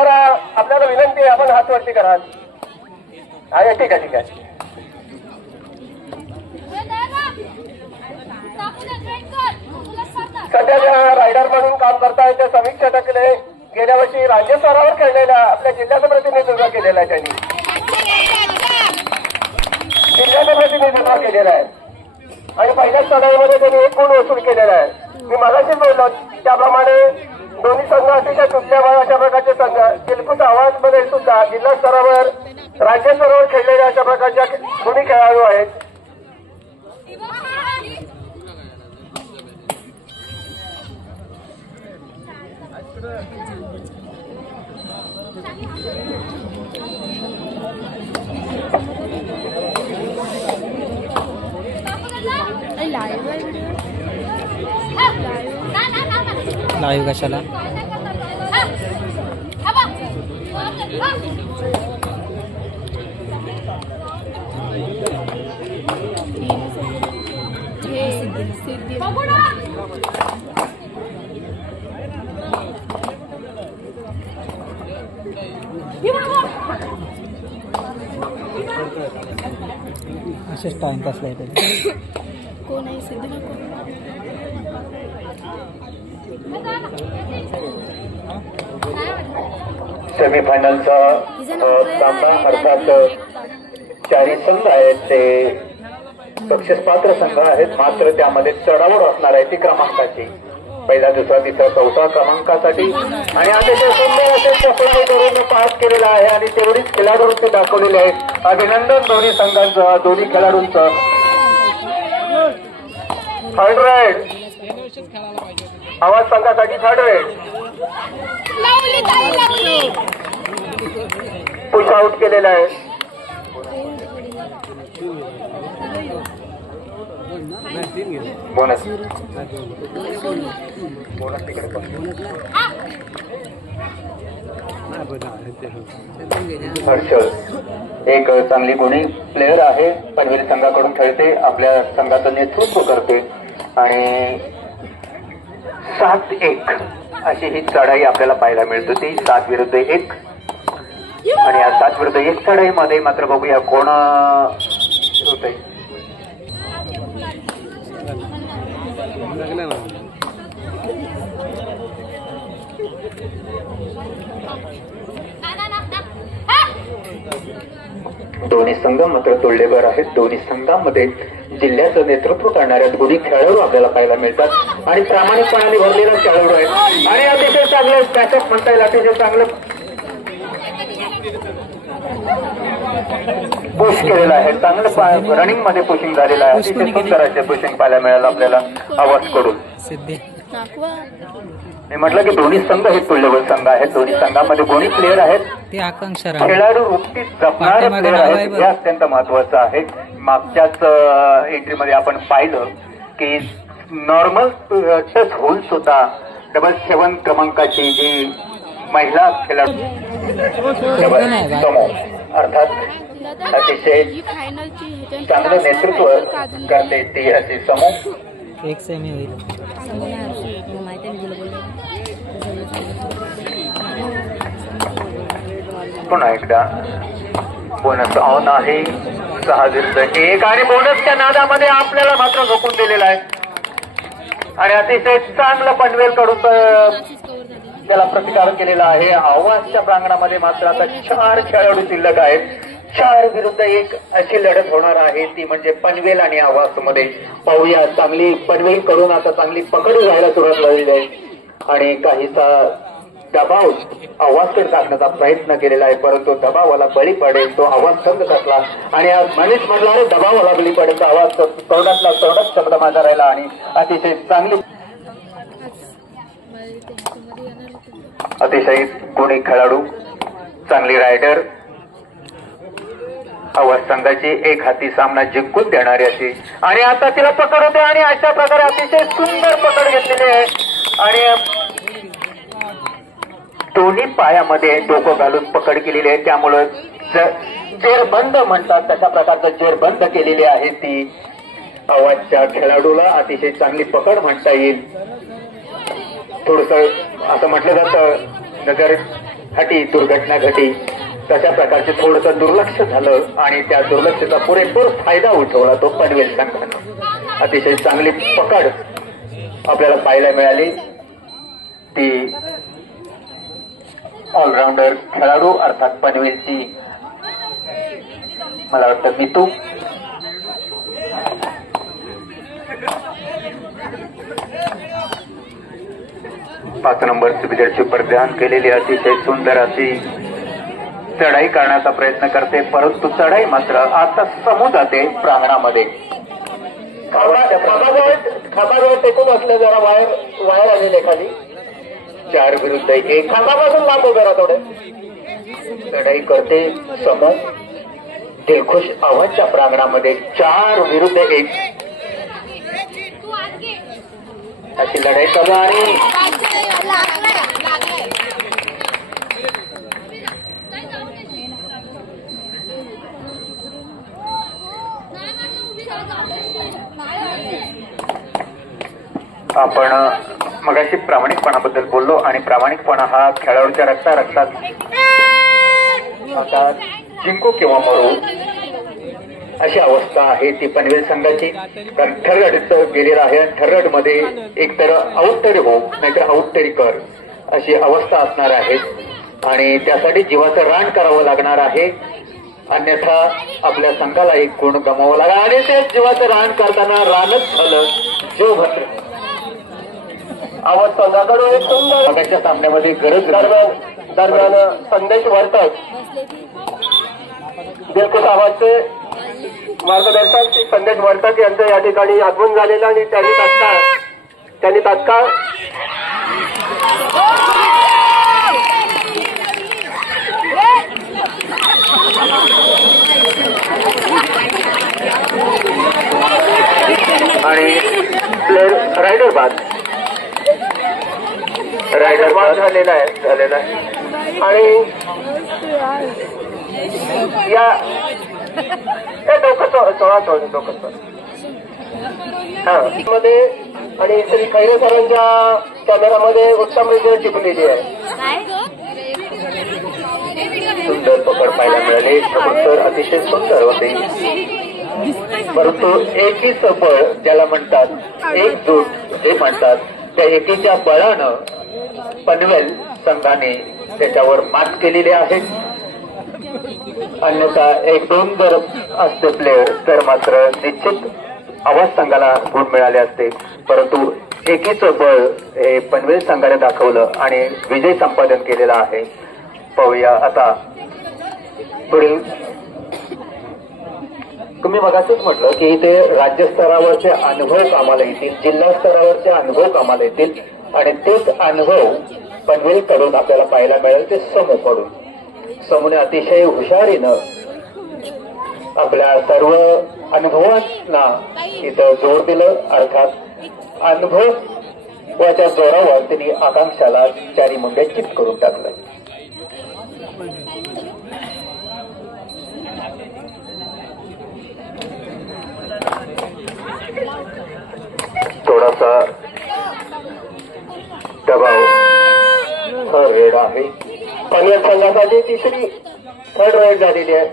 जरा आपल्याला विनंती आहे, आपण हात वरती करा. अरे ठीक आहे ठीक आहे. सध्या ज्या रायडर म्हणून काम करतायत त्या समीक्षा टकले गेल्या वर्षी राज्य स्तरावर खेळलेला आपल्या जिल्ह्याचं प्रतिनिधित्व केलेलं आहे. त्यांनी जिल्ह्याचं प्रतिनिधित्व केलेलं आहे आणि पहिल्याच चढाईमध्ये त्यांनी 1 गुण वसूल केलेला आहे. मी मगाशीच बोललो त्याप्रमाणे दोन्ही संघ अतिशय तुटल्यामुळे अशा प्रकारचे संघ चिलकुट आवाज मध्ये सुद्धा जिल्हा स्तरावर राज्य स्तरावर खेळलेल्या अशा प्रकारच्या दोन्ही खेळाडू आहेत. लाईव्ह कशाला असेच टाइमपास लाईव्ह कोण आहे सिद्ध सेमीफायनलचा सामना अर्थात 4 संघ आहेत ते बक्षीस पात्र संघ आहेत. मात्र त्यामध्ये चढावर असणार आहे ती क्रमांकाची पहिला दुसरा तिसरा चौथा क्रमांकासाठी आणि अतिशय सुंदर असे चपळाई करून पास केलेला आहे आणि तेवढीच खेळाडूंचे दाखवलेले आहेत. अभिनंदन दोन्ही संघांचं, दोन्ही खेळाडूंचं. थर्ड राईड आवाज संघासाठी थर्ड राईड पुश आउट केलेला आहे. बोनस हर्षल एक चांगली गुणी प्लेअर आहे. पनवेल संघाकडून खेळते, आपल्या संघाचं नेतृत्व करते आणि 7-1 अशी ही चढाई आपल्याला पाहायला मिळत होती. 7 विरुद्ध 1 आणि या 7 विरुद्ध 1 चढाईमध्ये मात्र बघूया कोण होतंय. दोन्ही संघ मात्र तुल्यबळ आहेत. दोन्ही संघांमध्ये जिल्ह्याचं नेतृत्व करणाऱ्या दोन्ही खेळाडू आपल्याला पाहायला मिळतात आणि प्रामाणिकपणाने भरलेला खेळाडू आहेत आणि अतिशय चांगलं बॅकअप म्हणता येईल. अतिशय चांगलं पुश केलेलं आहे, चांगलं रनिंग मध्ये पुशिंग झालेलं आहे. अतिशय सुंदर असे पुशिंग पाहायला मिळालं आपल्याला आवाज कडून. मी म्हटलं की दोन्ही संघ हे तुल्यबळ संघ आहेत. दोन्ही संघामध्ये दोन्ही प्लेअर आहेत. खेळाडू वृत्ती जपणारे प्लेअर आहेत, हे अत्यंत महत्वाचं आहे. मागच्याच एंट्रीमध्ये आपण पाहिलं की नॉर्मल टच होऊन सुद्धा 7 क्रमांकाची जी महिला खेळाडू समोर अर्थात अतिशय चांगलं नेतृत्व करते ती अशी समूह. एक सेमी होईल. पुन्हा एकदा बोनस ऑन आहे. 6 विरुद्ध 1 आणि बोनसच्या नादामध्ये आपल्याला मात्र झोकून दिलेला आहे आणि अतिशय चांगलं पनवेल कडून त्याला प्रतिकार केलेला आहे. आवाजच्या प्रांगणामध्ये मात्र आता 4 खेळाडू शिल्लक आहेत. 4 विरुद्ध 1 अशी लढत होणार आहे, ती म्हणजे पनवेल आणि आवाज मध्ये. पाहूया, चांगली पनवेल कडून आता चांगली पकड व्हायला सुरुवात झालेली आहे आणि काहीसा दबाव आवाजकडे टाकण्याचा प्रयत्न केलेला आहे, परंतु दबावाला बळी पडेल तो आवाज संघ असला आणि मनीष म्हटला आहे दबावाला बळी पडेल तो आवाज तोंडातला तोंडात शब्द माझा राहिला आणि अतिशय चांगली अतिशय गुणी खेळाडू चांगली रायडर आवाज संघाची एक हाती सामना जिंकून देणारी अशी आणि आता तिला पकड होते आणि अशा प्रकारे अतिशय सुंदर पकड घेतलेली आहे आणि दोन्ही पायामध्ये डोकं घालून पकड केलेली आहे, त्यामुळं जेरबंद म्हणतात तशा प्रकारचं जेरबंद केलेली आहे ती आवाजच्या खेळाडूला. अतिशय चांगली पकड म्हणता येईल. थोडस असं म्हटलं जातं नजर घाटी दुर्घटना घटी तशा प्रकारचे थोडंसं दुर्लक्ष झालं आणि त्या दुर्लक्षाचा पुरेपूर फायदा उठवला तो पनवेल संघानं. अतिशय चांगली पकड आपल्याला पाहायला मिळाली. ती ऑलराऊंडर खेळाडू अर्थात पनवेलची मला वाटतं मितू. पाच नंबर सुविधेची परिधान केलेली अतिशय सुंदर अशी चढाई करण्याचा प्रयत्न करते, परंतु चढाई मात्र आता समोर जाते प्रांगणामध्ये. खांबाजवळ टेकून असलं जरा वायर आलेले खाली 4 विरुद्ध 1. खांबापासून लांब जरा थोडे चढाई करते समोर दिलखुश आव्हानच्या प्रांगणामध्ये 4 विरुद्ध 1 अशी लढाई चालू आहे. आपण मगाशी प्रामाणिकपणाबद्दल बोललो आणि प्रामाणिकपणा हा खेळाडूच्या रक्तात आता जिंकू किंवा मरू अशी अवस्था आहे ती पनवेल संघाची. कारण ठरगट गेलेला आहे. ठरगट मध्ये एकतर आऊट तरी हो नाहीतर आऊट तरी कर अशी अवस्था असणार आहे आणि त्यासाठी जीवाचं रान करावं लागणार आहे. अन्यथा आपल्या संघाला एक गुण गमावं लागेल आणि ते जीवाचं रान करताना रानच झालं जीव भरले. आवाज संघाकडून एक सुंदर सामन्यामध्ये गरज दरम्यान संदेश वर्तक दिलखुश आवाजचे मार्गदर्शक संदेश वर्तक यांचं या ठिकाणी आगमन झालेलं आणि त्यांनी तात्काळ आणि प्लेअर रायडर बाद झालेला आहे आणि या मध्ये आणि श्री खैरे सरांच्या कॅमेरामध्ये उत्तम रिझल्ट टिपलेली आहे. सुंदर पकड पाहायला मिळाले. तर अतिशय सुंदर होते परंतु एकीच बळ ज्याला म्हणतात एकजूट जे म्हणतात त्या एकीच्या बळानं पनवेल संघाने त्याच्यावर मात केलेली आहे. अन्यथा 1-2 जर असते प्लेअर तर मात्र निश्चित आवाज संघाला गुण मिळाले असते. परंतु एकीचं बळ हे पनवेल संघाने दाखवलं आणि विजय संपादन केलेला आहे. पाहूया आता पुढील. तुम्ही मगाशीच म्हटलं की इथे राज्यस्तरावरचे अनुभव कामाला येतील, जिल्हा स्तरावरचे अनुभव कामाला येतील आणि तेच अनुभव पनवेलकडून आपल्याला पाहायला मिळेल ते समूकडून. समूने अतिशय हुशारीनं आपल्या सर्व अनुभवांना इथं जोर दिलं. अर्थात अनुभवाच्या जोरावर त्यांनी आकांक्षाला चारी मुंड्या चित करून टाकलं. थोडासा दबाव थर्ड रेड आहे. पनवेल संघासाठी तिसरी थर्ड रेड झालेली आहे.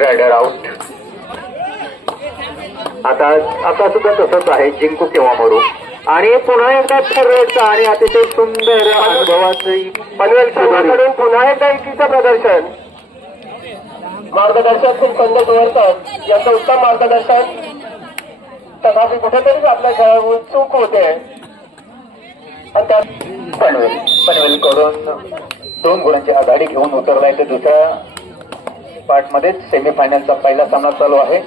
Raider out. आता सुद्धा तसंच आहे जिंकू किंवा मरू आणि पुन्हा एकदा थर्डचा आणि अतिशय सुंदर अनुभवाचं पनवेल संघाकडून पुन्हा एकदा एकीचं प्रदर्शन. मार्गदर्शक खूप संदेश वर्तक यांचं उत्तम मार्गदर्शन. तथापि कुठेतरी आपल्या खेळाडू चूक होते आणि त्यात पनवेल कडून 2 गुणांची आघाडी घेऊन उतरलाय. ते दुसऱ्या पार्टमध्येच सेमीफायनलचा पहिला सामना चालू आहे.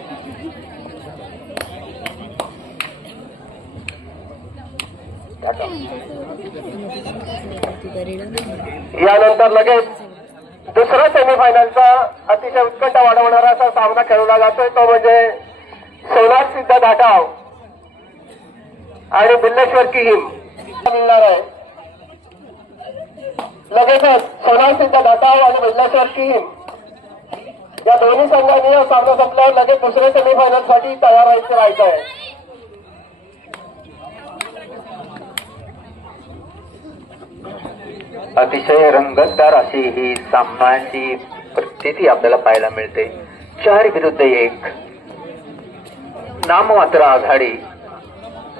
यानंतर लगेच दुसरा सेमीफायनलचा अतिशय उत्कंठ वाढवणारा असा सामना खेळवला जातोय. तो म्हणजे सोनार सिद्ध धाटाव आणि बिल्लेश्वर की हिम मिळणार आहे. लगेचच सोनार सिद्ध धाटाव आणि बिल्लेश्वर की हिम या दोन्ही संघांनी या सामना संपल्यावर लगेच दुसऱ्या सेमीफायनल साठी तयार राहायचं आहे. अतिशय रंगतदार अशी ही सामन्याची परिस्थिती आपल्याला पाहायला मिळते. 4-1 नाममात्र आघाडी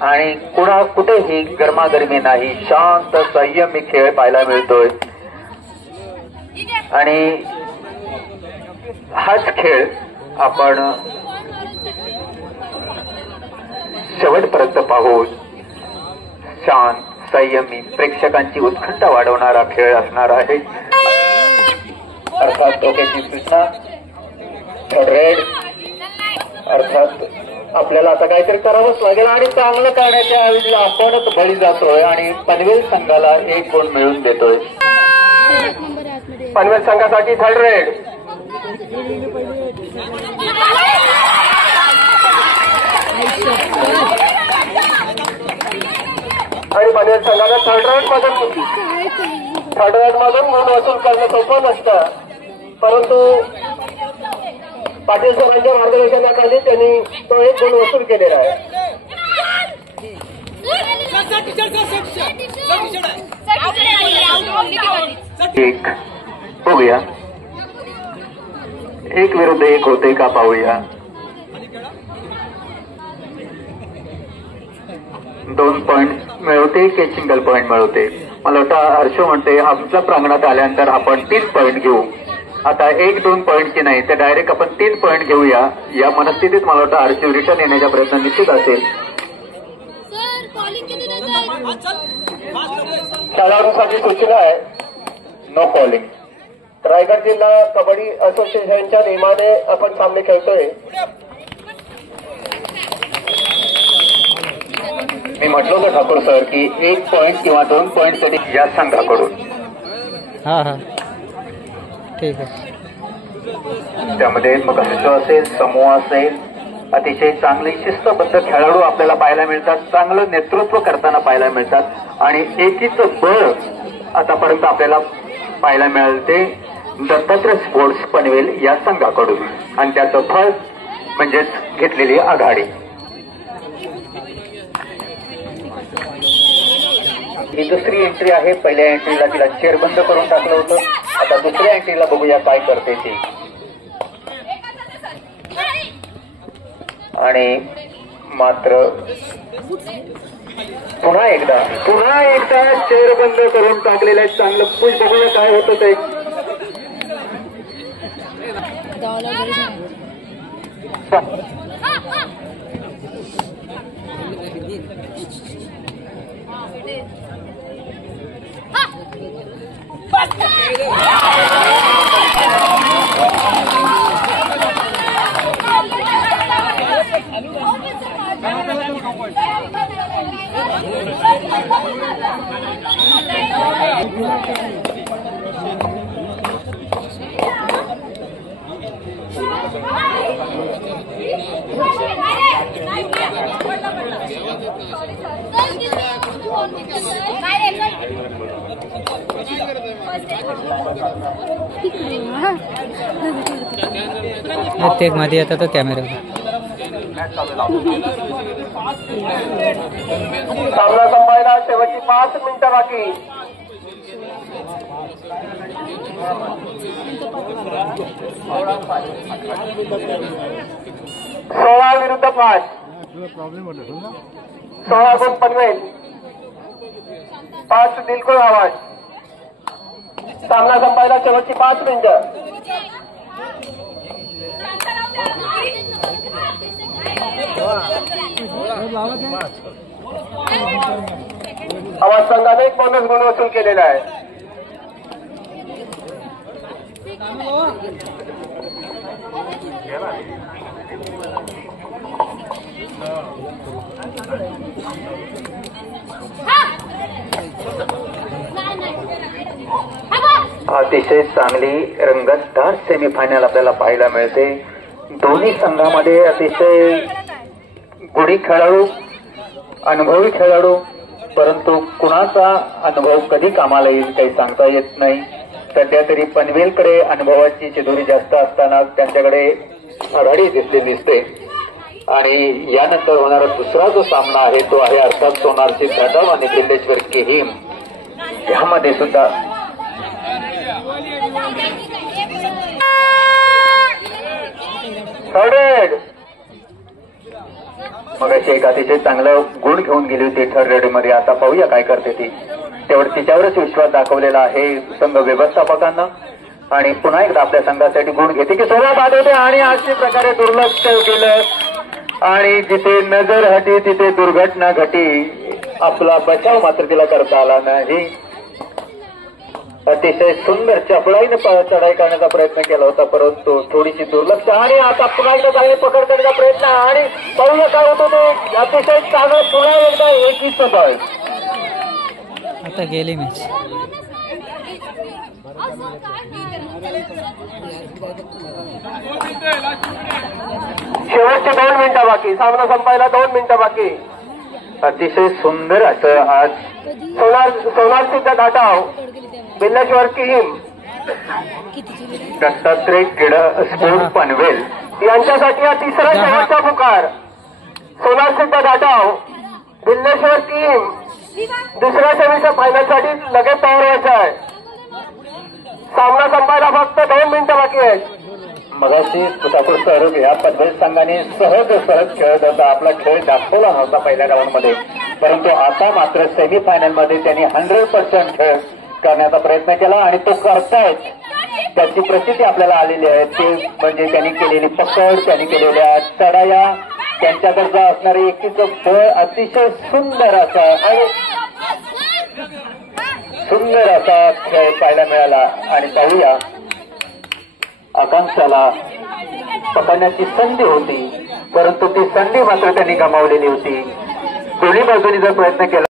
आणि कुठेही गरमागरमी नाही, शांत संयमी खेळ पाहायला मिळतोय. आणि हाच खेळ आपण शेवटपर्यंत पाहू. शांत संयमी प्रेक्षकांची उत्कंठा वाढवणारा खेळ असणार आहे. अर्थात डोक्याची सूचना रेड. अर्थात आपल्याला आता काहीतरी करावंच लागेल आणि चांगलं करण्याच्या ऐवजी आपणच बळी जातोय आणि पनवेल संघाला 1 गुण मिळवून देतोय. पनवेल संघासाठी थर्ड रेड. आणि पनवेल संघाला थर्ड रेड मधून गुण वसूल करणं सोपं नसतं, परंतु पाटील सरांच्या मार्गदर्शनाखाली त्यांनी तो 1 गुण वसूल केलेला आहे. एक बघूया, 1-1 होते का पाहूया. 2 पॉइंट मिळवते की सिंगल पॉइंट मिळवते. मला वाटतं हर्ष म्हणते आमच्या प्रांगणात आल्यानंतर आपण 3 पॉइंट घेऊ. आता 1-2 पॉइंटची नाही तर डायरेक्ट आपण 3 पॉइंट घेऊया. या मनस्थितीत मला वाटतं हर्ष रिटर्न येण्याचा प्रयत्न निश्चित असेल. खेळाडूंसाठी सूचना आहे, नो कॉलिंग. रायगड जिल्हा कबड्डी असोसिएशनच्या नियमाने आपण सामने खेळतोय. मी म्हटलो होतं ठाकूर सर की 1 पॉइंट किंवा 2 पॉइंट साठी या संघाकडून. हा हा ठीक आहे. त्यामध्ये मग असेल, समूह असेल, अतिशय चांगले शिस्तबद्ध खेळाडू आपल्याला पाहायला मिळतात, चांगलं नेतृत्व करताना पाहायला मिळतात आणि एकीचं बळ आतापर्यंत आपल्याला पाहायला मिळते दत्तात्रय स्पोर्ट्स पनवेल या संघाकडून आणि त्याचं फळ म्हणजेच घेतलेली आघाडी. ही दुसरी एंट्री आहे. पहिल्या एंट्रीला तिला चेअर बंद करून टाकलं होतं. आता दुसऱ्या एंट्रीला बघूया काय करते ती. आणि मात्र पुन्हा एकदा चेअर बंद करून टाकलेलं आहे. चांगलं पुश बघूया काय होतं ते. प्रत्येक मध्ये येतात तो कॅमेरा. सामना संपायला शेवटची 5 मिनिटं बाकी. 16-5. 16 गुण पनवेल, 5 दिलखुश आवाज. सामना संपायला शेवटची 5 मिनिटं. आवाज संघाने 1 बोनस गुण वसूल केलेला आहे. अतिशय चांगली रंगतदार सेमीफायनल आपल्याला पाहायला मिळते. दोन्ही संघामध्ये अतिशय गुणी खेळाडू, अनुभवी खेळाडू, परंतु कुणाचा अनुभव कधी कामाला येईल काही सांगता येत नाही. सध्या तरी पनवेलकडे अनुभवाची चिदोरी जास्त असताना त्यांच्याकडे आघाडी दिसते आणि यानंतर होणारा दुसरा जो सामना आहे तो आहे अर्थात सोनारची जाधव आणि बिल्लेश्वर केहीम यामध्ये सुद्धा मग अशी एक अतिशय चांगलं गुण घेऊन गेली होती थर्ड रेडीमध्ये. आता पाहूया काय करते ती. तेवढं तिच्यावरच विश्वास दाखवलेला आहे संघ व्यवस्थापकांना आणि पुन्हा एकदा आपल्या संघासाठी गुण घेते की सोळा बाद होते आणि अशा प्रकारे दुर्लक्ष केलं आणि जिथे नजर हटी तिथे दुर्घटना घटी. आपला बचाव मात्र तिला करता आला नाही. अतिशय सुंदर चपळाईने चढाई करण्याचा प्रयत्न केला होता परंतु थोडीशी दुर्लक्ष आणि आता पुन्हा एकदा चांगली पकड करण्याचा प्रयत्न आणि पाहूया काय होतं ते अतिशय चांगलं पुन्हा एकदा एकीच बळ. आता गेली मॅच. शेवटचे 2 मिनिटं बाकी. सामना संपायला 2 मिनिटं बाकी. अतिशय सुंदर असं आज सोनार सिद्ध घाटाव बिल्लेश्वर केहीम दत्तात्रय क्रीडा स्पोर्ट पनवेल यांच्यासाठी हा तिसरा शेवटचा पुकार. सोनार सिद्ध घाटाव बिल्लेश्वर केहीम दुसऱ्या सेमीच्या फायनलसाठी लगेच तयार व्हायचा आहे. सामना संपायला फक्त 2 मिनिटं बाकी आहेत. मगाशी कुठापूर सर या पनवेल संघाने सहज खेळत होता. आपला खेळ दाखवला नव्हता पहिल्या राऊंडमध्ये परंतु आता मात्र सेमीफायनलमध्ये त्यांनी 100% खेळ करण्याचा प्रयत्न केला आणि तो करतायत. त्याची प्रसिद्धी आपल्याला आलेली आहे ते म्हणजे त्यांनी केलेली पकड, त्यांनी केलेल्या चढाया, त्यांच्याकडचं असणारे एकीचं बळ अतिशय सुंदर असा आणि सुंदर असा खेळ पाहायला मिळाला. आणि पाहूया आकांक्षाला पकडण्याची संधी होती परंतु ती संधी मात्र त्यांनी गमावलेली होती. दोन्ही बाजूंनी जर प्रयत्न केला